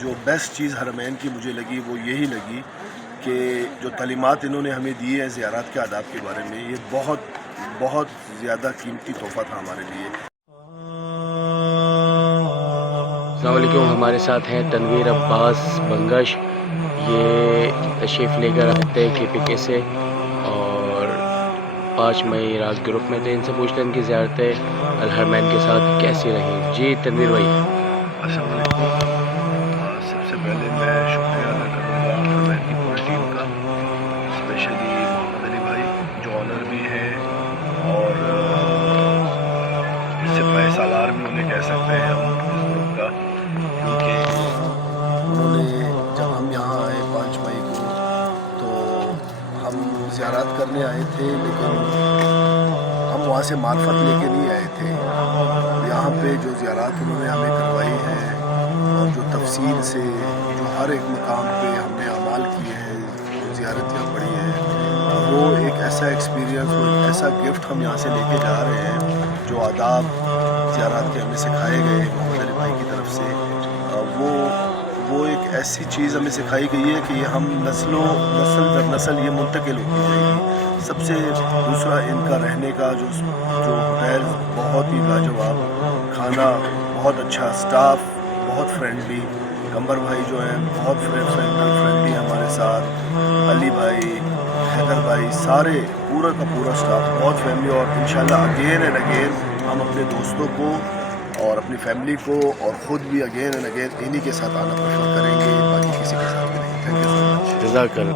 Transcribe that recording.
جو بیسٹ چیز حرمین کی مجھے لگی وہ یہی لگی کہ جو تعلیمات انہوں نے ہمیں دی ہیں زیارات کے آداب کے بارے میں، یہ بہت بہت زیادہ قیمتی تحفہ تھا ہمارے لیے۔ السلام علیکم، ہمارے ساتھ ہیں تنویر عباس بنگش، یہ تشریف لے کر آتے ہیں KPK سے اور 5 مئی راز گروپ میں تھے۔ ان سے پوچھتے ہیں ان کی زیارتیں الحرمین کے ساتھ کیسی رہیں۔ جی تنویر بھائی۔ السلام علیکم۔ سب سے پہلے میں شکریہ ادا کروں گا حرمین کی پوری ٹیم کا، اسپیشلی محمد علی بھائی جو آنر بھی ہیں اور سپاہی سالار بھی انہیں کہہ سکتے ہیں ہم اس گروپ کا، کیونکہ انہوں نے جب ہم یہاں آئے 5 مئی کو تو ہم زیارات کرنے آئے تھے، لیکن ہم وہاں سے معرفت لے کے نہیں آئے تھے۔ یہاں پہ جو زیارات انہوں نے ہمیں کروائی ہیں اور جو تفصیل سے جو ہر ایک مقام پہ ہم نے اعمال کیے ہیں، جو زیارتیں پڑھی ہیں، وہ ایک ایسا ایکسپیرینس، وہ ایک ایسا گفٹ ہم یہاں سے لے کے جا رہے ہیں۔ جو آداب زیارات کے ہمیں سکھائے گئے محمد علی بھائی کی طرف سے، وہ ایک ایسی چیز ہمیں سکھائی گئی ہے کہ یہ ہم نسل در نسل یہ منتقل ہوتی جائے گی۔ سب سے دوسرا ان کا رہنے کا جو ہوٹل بہت ہی لاجواب، کھانا بہت اچھا، سٹاف بہت فرینڈلی، قمر بھائی جو ہیں بہت فرینڈلی ہمارے ساتھ، علی بھائی، حیدر بھائی، سارے پورا کا پورا سٹاف بہت فیملی، اور انشاءاللہ اگین اینڈ اگین ہم اپنے دوستوں کو اور اپنی فیملی کو اور خود بھی اگین اینڈ اگین انہی کے ساتھ آنا پریفر کریں گے، باقی کسی کے ساتھ بھی نہیں۔ تھینک یو سو مچ۔ جزاک اللہ۔